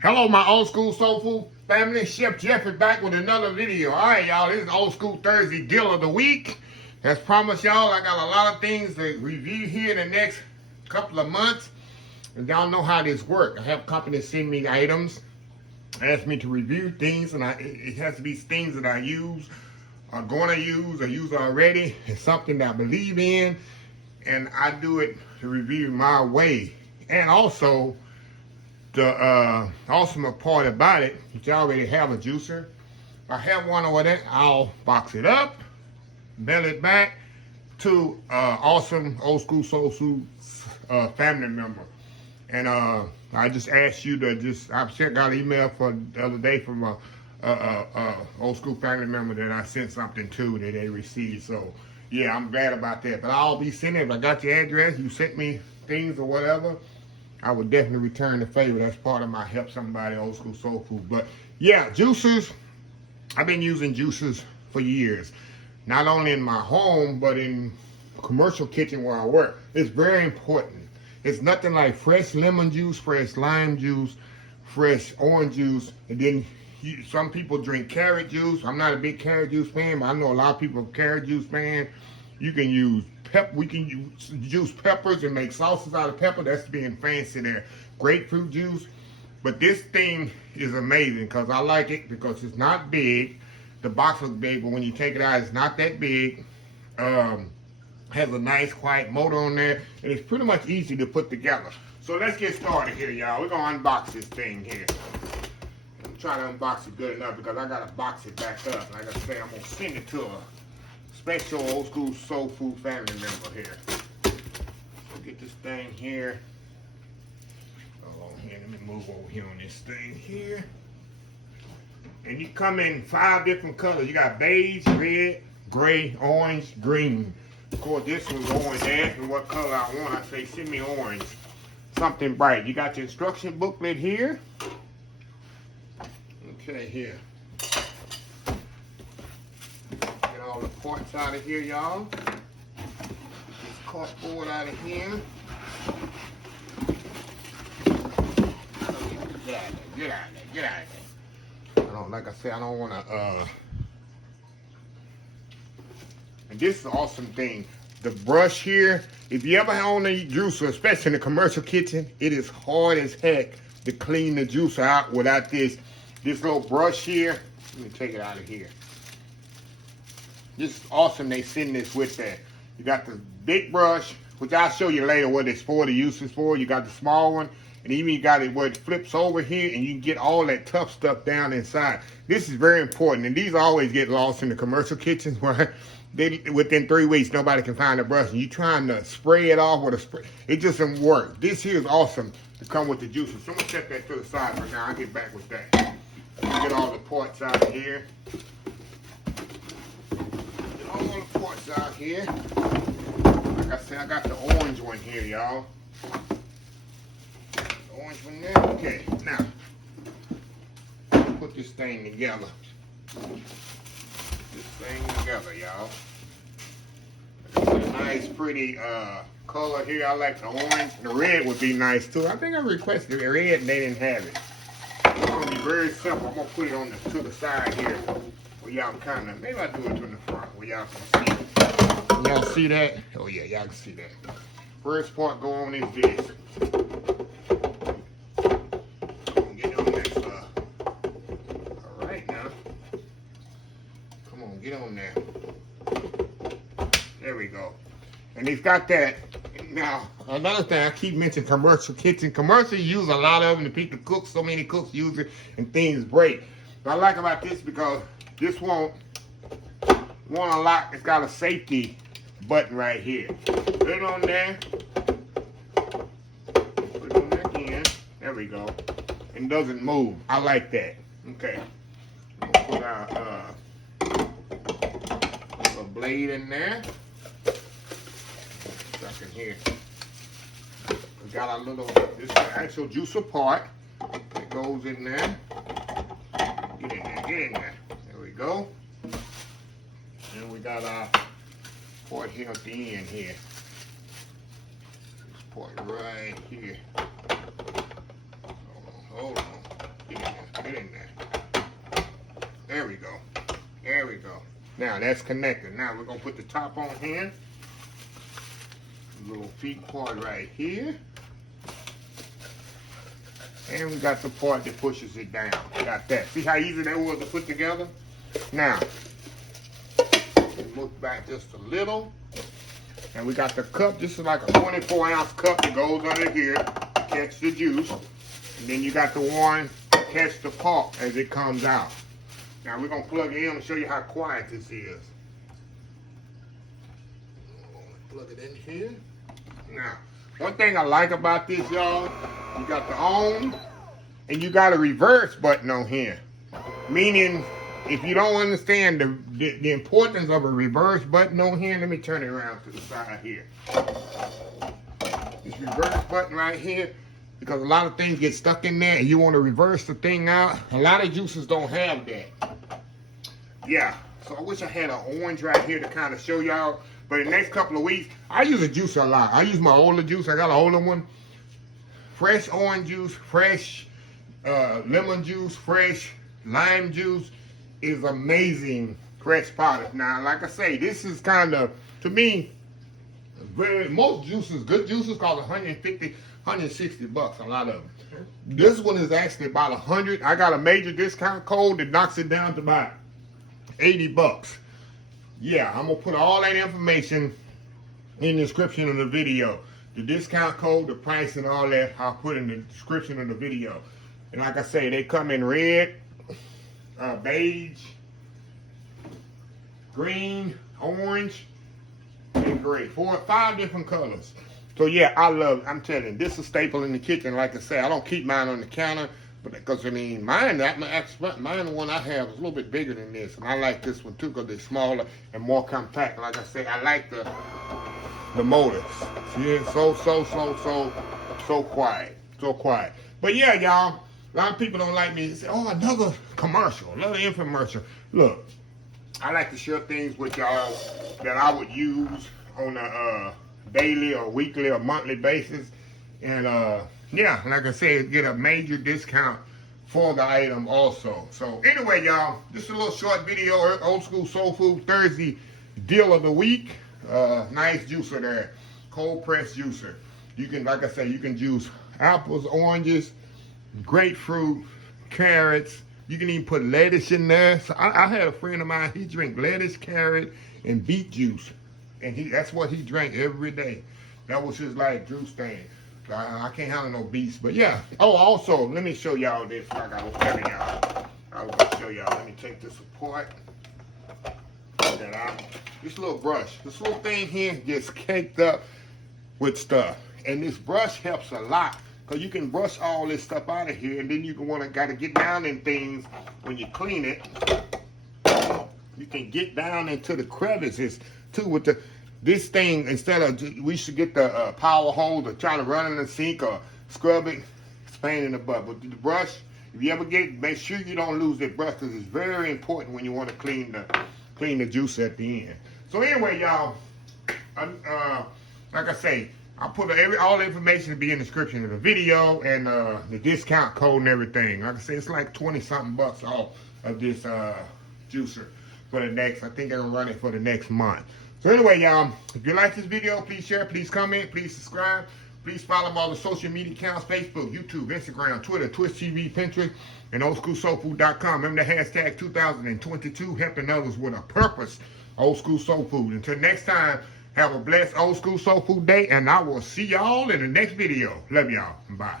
Hello, my old school soul food family. Chef Jeff is back with another video. All right, y'all. This is Old School Thursday deal of the week. As promised, y'all, I got a lot of things to review here in the next couple of months. And y'all know how this works. I have companies send me items, ask me to review things, and it has to be things that I use, are going to use, or use already. It's something that I believe in, and I do it to review my way. And also, the awesome part about it, if you already have a juicer, if I have one over there, I'll box it up, mail it back to awesome old school soul food family member. And I just asked you to I got an email for the other day from a old school family member that I sent something to that they received. So yeah, I'm glad about that. But I'll be sending, if I got your address, you sent me things or whatever, I would definitely return the favor. That's part of my help somebody old school soul food. But yeah, juicers, I've been using juicers for years. Not only in my home, but in commercial kitchen where I work. It's very important. It's nothing like fresh lemon juice, fresh lime juice, fresh orange juice, and then some people drink carrot juice. I'm not a big carrot juice fan, but I know a lot of people are carrot juice fan. You can use we can juice peppers and make sauces out of pepper. That's being fancy there. Grapefruit juice. But this thing is amazing because I like it because it's not big. The box looks big, but when you take it out, it's not that big. Has a nice quiet motor on there, and it's pretty much easy to put together. So let's get started here, y'all. We're gonna unbox this thing here. I'm trying to unbox it good enough because I gotta box it back up. Like I said, I'm gonna send it to a special old school soul food family member here. So get this thing here. Hold on here, let me move over here on this thing here. And you come in 5 different colors. You got beige, red, gray, orange, green. Of course, this one's orange. They ask me what color I want. I say, send me orange. Something bright. You got your instruction booklet here. Okay, here. Get all the parts out of here, y'all. Get this cardboard out of here. Get out of there. Get out of there. Get out of there. I don't, like I said, I don't want to, and this is an awesome thing. The brush here, if you ever own a juicer, especially in the commercial kitchen, it is hard as heck to clean the juicer out without this little brush here. Let me take it out of here. This is awesome. They send this with that. You got the big brush, which I'll show you later what it's for, the use is for. You got the small one, and even you got it where it flips over here, and you can get all that tough stuff down inside. This is very important, and these always get lost in the commercial kitchens where within 3 weeks, nobody can find a brush, and you're trying to spray it off with a spray. It just doesn't work. This here is awesome to come with the juicer. So I'm gonna set that to the side for now. I'll get back with that. Get all the parts out of here. Get all the parts out here. Like I said, I got the orange one here, y'all. The orange one there. Okay, now put this thing together. This thing together, y'all. It's a nice, pretty color here. I like the orange. The red would be nice too. I think I requested the red and they didn't have it. It's gonna be very simple. I'm gonna put it on to the side here, where y'all kind of, maybe I'll do it to the front where y'all can see it. Y'all see that? Oh yeah, y'all can see that. First part go on is this. Get on that all right now. Come on, get on there. There we go. And it's got that. Now, another thing, I keep mentioning commercial kitchen. Commercial use a lot of them. The people cook, so many cooks use it, and things break. What I like about this because this won't unlock. It's got a safety button right here. Put it on there. Put it on there again. There we go. It doesn't move. I like that. Okay. I'm gonna put our a blade in there. Stuck in here. We got our little, this is the actual juicer part that goes in there. Get in there, get in there. There we go. And we got our port here at the end here. This port right here. Hold on. Get in there. There we go. There we go. Now that's connected. Now we're gonna put the top on here. Little feet part right here. And we got the part that pushes it down. Got that. See how easy that was to put together? Now, look back just a little. And we got the cup. This is like a 24-ounce cup that goes under here to catch the juice. And then you got the one to catch the pulp as it comes out. Now we're going to plug it in and show you how quiet this is. Plug it in here. Now, one thing I like about this, y'all, you got the on and you got a reverse button on here. Meaning, if you don't understand the importance of a reverse button on here, let me turn it around to the side here. This reverse button right here, because a lot of things get stuck in there and you want to reverse the thing out. A lot of juices don't have that. Yeah, so I wish I had an orange right here to kind of show y'all. But in the next couple of weeks, I use a juicer a lot. I use my older juice. I got an older one. Fresh orange juice, fresh lemon juice, fresh lime juice is amazing fresh product. Now, like I say, this is kind of, to me, most juices, good juices cost 150, 160 bucks, a lot of them. This one is actually about 100. I got a major discount code that knocks it down to about 80 bucks. Yeah, I'm gonna put all that information in the description of the video. The discount code, the price, and all that, I'll put in the description of the video. And like I say, they come in red, beige, green, orange, and gray. 4 or 5 different colors. So yeah, I love it. I'm telling you, this is a staple in the kitchen. Like I say, I don't keep mine on the counter, but because I mean, mine, the one I have is a little bit bigger than this, and I like this one too because they're smaller and more compact. Like I say, I like the motors. See, it's so quiet, so quiet. But yeah, y'all, a lot of people don't like me. They say, oh, another commercial, another infomercial. Look, I like to share things with y'all that I would use on a daily or weekly or monthly basis. And yeah, like I said, get a major discount for the item also. So anyway, y'all, just a little short video, Old School Soul Food Thursday deal of the week. Nice juicer there, cold press juicer. You can, like I say, you can juice apples, oranges, grapefruit, carrots. You can even put lettuce in there. So I had a friend of mine, he drank lettuce, carrot, and beet juice. And that's what he drank every day. That was his like juice thing. So I can't handle no beets, but yeah. Oh, also, let me show y'all this like I was telling y'all. I was gonna show y'all. Let me take this apart. This little brush, this little thing here gets caked up with stuff. And this brush helps a lot. Because you can brush all this stuff out of here, and then you gotta get down in things when you clean it. You can get down into the crevices too with this thing. Instead of, we should get the power hose or try to run in the sink or scrub it. It's a pain in the butt. But the brush, if you ever make sure you don't lose that brush, because it's very important when you want to clean the juice at the end. So anyway, y'all, like I say, I'll put all the information to be in the description of the video and the discount code and everything. Like I said, it's like 20-something bucks off of this juicer for the next, I think I'm running for the next month. So anyway, y'all, if you like this video, please share, please comment, please subscribe. Please follow all the social media accounts, Facebook, YouTube, Instagram, Twitter, Twitch TV, Pinterest, and oldschoolsoulfood.com. Remember the hashtag 2022, helping others with a purpose, Old School Soul Food. Until next time, have a blessed Old School Soul Food day, and I will see y'all in the next video. Love y'all. Bye.